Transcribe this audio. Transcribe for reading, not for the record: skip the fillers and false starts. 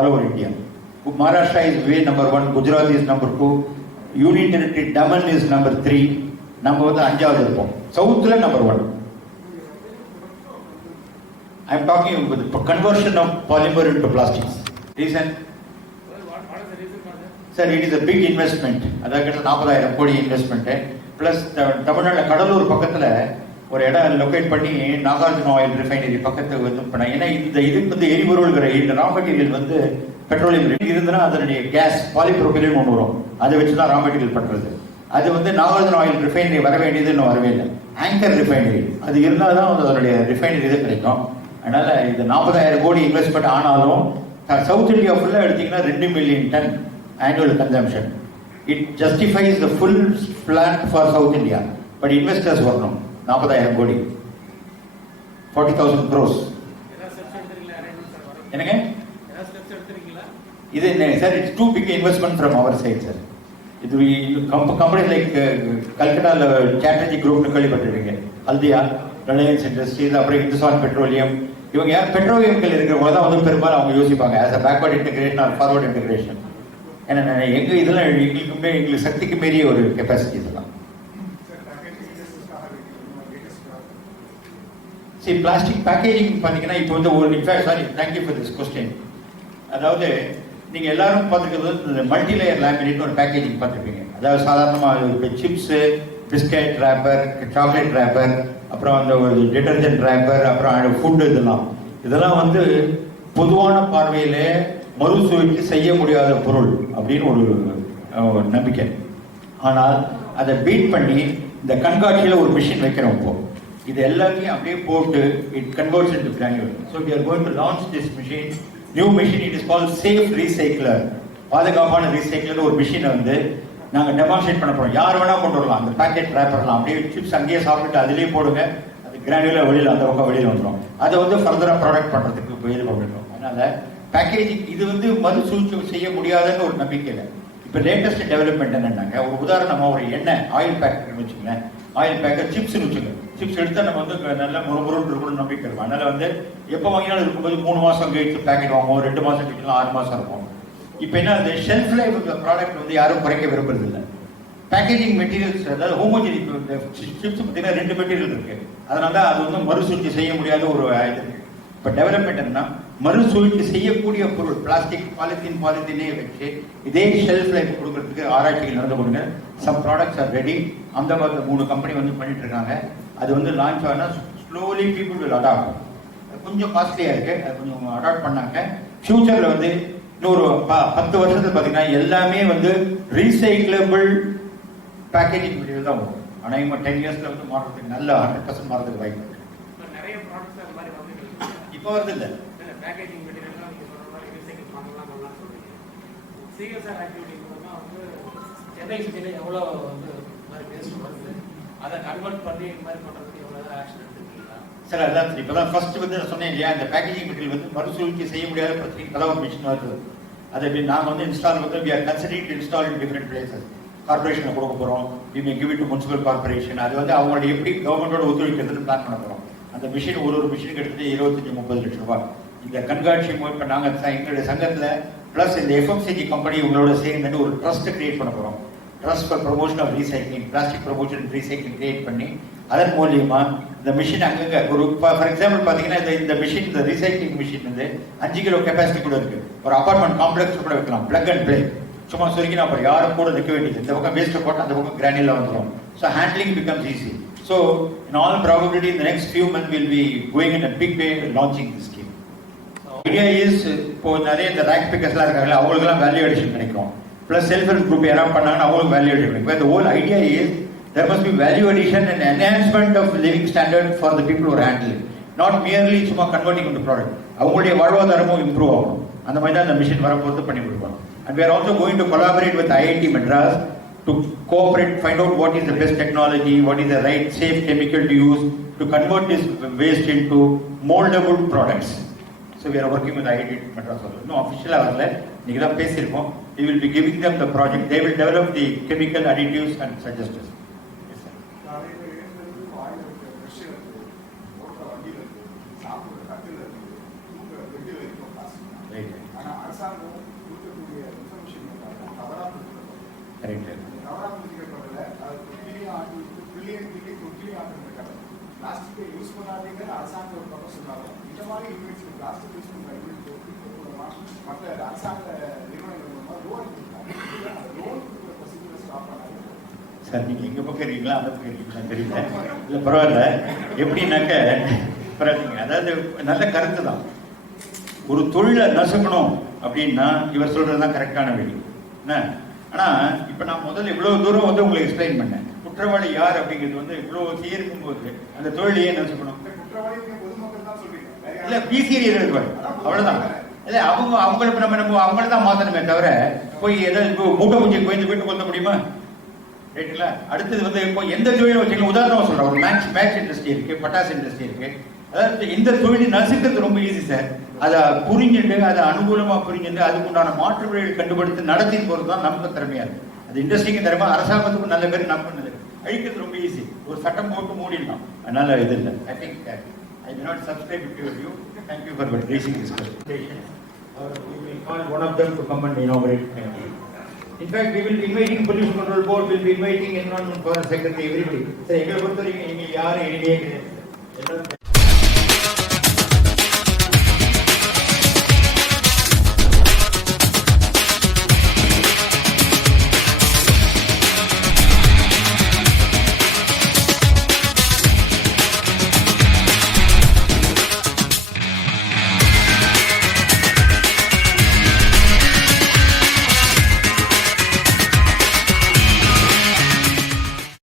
all over India. Maharashtra is way number 1, Gujarat is number 2, Union Territory Daman is number 3, நம்ம வந்து 5வது இருப்போம். சவுத்துல number 1. I am talking about the conversion of polymer into plastics. Reason? What is the reason for that? Sir, it is a big investment. அதாவது 40,000 கோடி investment. Plus Tamil Nadu Cuddalore பக்கத்துல ஒரு இடம் locate பண்ணி நாகார்ஜுன ஆயில் ரிஃபைனரி பக்கத்துக்கு வந்து பண்ணாங்க. ஏன்னா இந்த இதுக்கு வந்து எரிபொருள்கிற இந்த ரா மெட்டீரியல் வந்து பெட்ரோலியம் இருந்துன்னா அதனுடைய கேஸ் பாலிப்ரோபிலின் ஒன்று வரும். அதை வச்சு தான் ரா மெட்டீரியல் பண்ணுறது. அது வந்து நாகார்ஜுன ஆயில் ரிஃபைனரி வர வேண்டியது இன்னும் வரவே இல்லை. ஆங்கர் ரிஃபைனரி அது இருந்தால் தான் அதனுடைய ரிஃபைனரி இது கிடைக்கும். அதனால இது 40,000 கோடி இன்வெஸ்ட்மெண்ட் ஆனாலும் சவுத் இந்தியா ஃபுல்லாக எடுத்தீங்கன்னா 2 million ton annual consumption. It justifies the full plan for south India. But investors வரணும். 40,000 கோடி, 40,000 crores. என்னங்க இது சார்? It's too big investment from our side sir. இது கம்பெனி லைக் கல்கட்டால சாட்டர்ஜி குரூப்னு கேள்விப்பட்டிருக்கீங்க. ஹல்தியா, ரிலையன்ஸ் இண்டஸ்ட்ரீஸ், அப்புறம் இந்துஸ்தான் பெட்ரோலியம். இவங்க யார் பெட்ரோலியம்கள் இருக்கிறவங்க தான் வந்து பெரும்பாலும் அவங்க யோசிப்பாங்க as a backward integration or forward integration. ஏன்னா எங்க இதெல்லாம் எங்களுக்கு சக்திக்கு மீறிய ஒரு கெப்பாசிட்டி இதெல்லாம். சரி, பிளாஸ்டிக் பேக்கேஜிங் பார்த்தீங்கன்னா இப்போ வந்து ஒரு in fact sorry thank you for this question. அதாவது நீங்கள் எல்லாரும் பார்த்துக்கிறது இந்த மல்டி லேயர் லேமினேட்னு ஒரு பேக்கேஜிங் பார்த்துருப்பீங்க. அதாவது சாதாரணமாக இப்போ chips, biscuit rapper, chocolate rapper, அப்புறம் அந்த ஒரு டிட்டர்ஜென்ட் ரேப்பர், அப்புறம் ஃபுட்டு, இதெல்லாம் வந்து பொதுவான பார்வையில் மறுசுழற்சி செய்ய முடியாத பொருள் அப்படின்னு ஒரு நம்பிக்கை. ஆனால் அதை பீட் பண்ணி இந்த கண்காட்சியில் ஒரு மிஷின் வைக்கிறோம். இப்போ இது எல்லாத்தையும் அப்படியே போட்டு it converts into granular. So we are going to launch this machine, new machine. It is called safe recycler. பாதுகாப்பான ரீசைக்கிளர் ஒரு மிஷினை வந்து நாங்கள் டெமான்ஸ்ட்ரேட் பண்ண போகிறோம். யார் வேணால் கொண்டு வரலாம். அந்த பேக்கெட் ரேப்பர்லாம் அப்படியே சிப்ஸ் அங்கேயே சாப்பிட்டுட்டு அதிலேயே போடுங்க. அது கிரானுலர் வெளியில் அந்த பக்கம் வெளியில் வந்துடும். அதை வந்து ஃபர்தராக ப்ராடக்ட் பண்ணுறதுக்கு இது பண்ணிட்டோம். அதனால் பேக்கேஜிங் இது வந்து மறுசூழ்ச்சி செய்ய முடியாதுன்னு ஒரு நம்பிக்கை இல்லை. இப்போ லேட்டஸ்ட் டெவலப்மெண்ட் என்னன்னாங்க, ஒரு உதாரணமாக ஒரு எண்ணெய் ஆயில் பேக்கெட்னு வச்சுக்கோங்களேன். ஆயில் பேக்கெட் சிப்ஸ்னு வச்சுக்கோங்க. சிப்ஸ் எடுத்தால் நம்ம வந்து நல்ல முறுமுறுன்னு இருக்கணும்னு நம்பிக்கை இருக்கும். அதனால் வந்து எப்போ வாங்கினாலும் இருக்கும்போது 3 மாதம் கழிச்சு பேக்கெட் வாங்குவோம், 2 மாதம் கழிச்சுலாம் 6 மாதம் இருக்கும். இப்போ என்ன, அந்த ஷெல்ஃப் லைஃப் ப்ராடக்ட் வந்து யாரும் குறைக்க விரும்புறது இல்லை. பேக்கேஜிங் மெட்டீரியல்ஸ், அதாவது ஹோமோஜெனிக் சிப்ஸ் பார்த்தீங்கன்னா 2 மெட்டீரியல் இருக்கு. அதனால தான் அது வந்து மறுசுழற்சி செய்ய முடியாத ஒரு இது இருக்கு. இப்போ டெவலப்மெண்ட் என்னன்னா, மறுசுழற்சி செய்யக்கூடிய பொருள் பிளாஸ்டிக் பாலித்தீனே வச்சு இதே ஷெல்ஃப் லைஃப் கொடுக்கறதுக்கு ஆராய்ச்சிகள் நடந்து கொடுங்க. Some products are ready. அந்த மாதிரி 3 கம்பெனி வந்து பண்ணிட்டு இருக்காங்க. அது வந்து லான்ச் ஆனால் ஸ்லோலி பீப்புள் வில் அடாப்ட். கொஞ்சம் காஸ்ட்லியாக இருக்கு, அது கொஞ்சம் அடாப்ட் பண்ணாங்க. ஃபியூச்சரில் வந்து இன்னொரு 10 வருஷத்துல பார்த்தீங்கன்னா எல்லாமே வந்து ரீசைக்கிளபிள் பேக்கேஜிங் மெட்டீரியல் தான் வரும். ஆனால் இப்போ 10 இயர்ஸ்ல வந்து மாறதுக்கு நல்ல 100% மாறதுக்கு வாய்ப்பு இருக்கு. நிறைய ப்ராடக்ட்ஸ் அந்த மாதிரி வந்து இப்போ வருது இல்லை பேக்கேஜிங் மெட்டீரியல்லாம் நீங்கள் சொல்கிற மாதிரி ரீசைக்கிள் பண்ணலாம் சொல்றீங்க. சிஎஸ்ஆர் ஆக்டிவிட்டி மூலமாக வந்து சென்னை சிட்டியில் எவ்வளோ வந்து மாதிரி வேஸ்ட் வருது, அதை கன்வெர்ட் பண்ணி இந்த மாதிரி பண்ணுறதுக்கு எவ்வளோ ஆக்ஷன் எடுத்துருக்கீங்களா சார்? அதான் இப்போ தான் ஃபர்ஸ்ட் வந்து நான் சொன்னேன் இல்லையா, இந்த பேக்கேஜிங் மெட்டீரியல் வந்து மறுசுழற்சி செய்ய முடியாத பிரச்சனைக்கு இப்போதான் ஒரு மிஷின் வருது. அதை நாங்கள் வந்து இன்ஸ்டால் வந்து we are considering to install in different places. கார்பரேஷனை கொடுக்க போகிறோம். we may give it to municipal corporation. அது வந்து அவங்களோட எப்படி கவர்மெண்டோட ஒத்துழைக்கிறதுன்னு பிளான் பண்ண போகிறோம். அந்த மிஷின் ஒரு மிஷினுக்கு எடுத்துட்டு 25-30 லட்சம் ரூபாய். இந்த கண்காட்சி இப்போ நாங்கள் எங்களுடைய சங்கத்தில் ப்ளஸ் இந்த எஃப்எம்சிஜி கம்பெனி உங்களோட சேர்ந்து ஒரு ட்ரஸ்ட் கிரியேட் பண்ண போகிறோம். Trust for promotion of recycling, plastic promotion recycling create பண்ணி அதன் மூலியமா இந்த மிஷின் அங்கங்கே ஒரு ஃபார் எக்ஸாம்பிள் பார்த்தீங்கன்னா இந்த மிஷின், இந்த ரீசைக்ளிங் மிஷின் வந்து 5 கிலோ கெப்பாசிட்டி கூட இருக்கு. ஒரு அபார்ட்மெண்ட் காம்ப்ளெக்ஸ் கூட வைக்கலாம். பிளக் அண்ட் பிளே சும்மா சொருக்கினா அப்புறம் யாரும் கூட நிற்க வேண்டியது. இந்த பக்கம் வேஸ்ட்டை போட்டு அந்த பக்கம் கிரானியில் வந்துடும். So handling becomes easy. So in all probability in the next few months we'll be going in a big way launching this scheme. Idea is இப்போ நிறைய இந்த ரேக் பிக்கர்ஸ்லாம் இருக்காங்க, அவங்களுக்குலாம் வேல்யூ அடிஷன் கிடைக்கும். ப்ளஸ் செல்ஃப் ஹெல்ப் குரூப் யாராவது பண்ணாங்கன்னா அவங்களுக்கு value addition கிடைக்கும். The whole idea is there must be value addition and enhancement of living standard for the people who are handling, not merely சும்மா converting into product. அவங்களுடைய வாழ்வாதாரமும் improve ஆகும். அந்த மாதிரி தான் இந்த மிஷின் வரப்போது பண்ணி கொடுப்போம். And we are also going to collaborate with IIT Madras to cooperate, find out what is the best technology, what is the right safe chemical to use to convert this waste into moldable products. So we are working with IIT Madras also. No, official வரல, நீங்க தான் பேசியிருக்கோம். We will be giving them the project. They will develop the chemical additives and suggest us. Yes, sir. Right. Correct. Plastic use பண்ணாதீங்க அரசாங்கம் ஒரு பக்கம் சொன்னாங்க. இந்த மாதிரி யூனிட்ஸ் பிளாஸ்டிக் யூஸ் பண்ற யூனிட் மற்ற அரசாங்க நிறுவனங்கள் மூலமா லோன் லோன் ப்ரொசீஜர் ஸ்டாப் பண்ணாங்க. சார் நீங்கள் எங்கள் பக்கம் இருக்கீங்களா அந்த பக்கம் இருக்கீங்களா தெரியல, இல்லை பரவாயில்ல. எப்படின்னாக்க பரவாயில்லைங்க, அதாவது நல்ல கருத்து தான். ஒரு தொழிலை நசுக்கணும் அப்படின்னா இவர் சொல்கிறது தான் கரெக்டான வழி என்ன. ஆனால் இப்போ நான் முதல்ல இவ்வளோ தூரம் வந்து உங்களுக்கு எக்ஸ்பிளைன் பண்ணேன். குற்றவாளி யார் அப்படிங்கிறது வந்து இவ்வளோ செய்யிருக்கும் போது அந்த தொழிலையே நசுக்கணும். இல்லை பிசிஆர் இருப்பார் அவ்வளோதான். இல்லை அவங்களுக்கு நம்ம அவங்கள தான் மாற்றணுமே தவிர போய் ஏதாவது மூட்டை பூஜை போய் இந்த வீட்டுக்கு கொத்த முடியுமா? ரைட்டுங்களா? அடுத்தது வந்து இப்போ எந்த தொழிலும் வச்சுக்கலாம். உதாரணமாக சொல்கிறேன், ஒரு மேட்ச் இண்டஸ்ட்ரி இருக்குது, பட்டாசு இண்டஸ்ட்ரி இருக்குது. அதாவது இந்த தொழில் நசுக்கிறது ரொம்ப ஈஸி சார். அதை புரிஞ்சுட்டு அதை அனுகூலமாக புரிஞ்சுட்டு அதுக்குண்டான மாற்று வழிகள் கண்டுபிடித்து நடத்தி போகிறது தான் நமக்கு திறமையாக இருக்குது. அது இண்டஸ்ட்ரிக்கு திறமை, அரசாங்கத்துக்கும் நல்ல பேர் நம்ம பண்ணது. அழிக்கிறது ரொம்ப ஈஸி, ஒரு சட்டம் போட்டு மூடிடலாம். அதனால இது இல்லை. I think I may not subscribe with your view. Thank you for raising this question. We will call one of them to come and inaugurate. In fact, we will be inviting Pollution Control Board, we will be inviting Environment Forest Secretary, everybody. Sir, எங்களை பொறுத்தவரைக்கும் நீங்கள் யாரும் எளிமையே கிடையாது.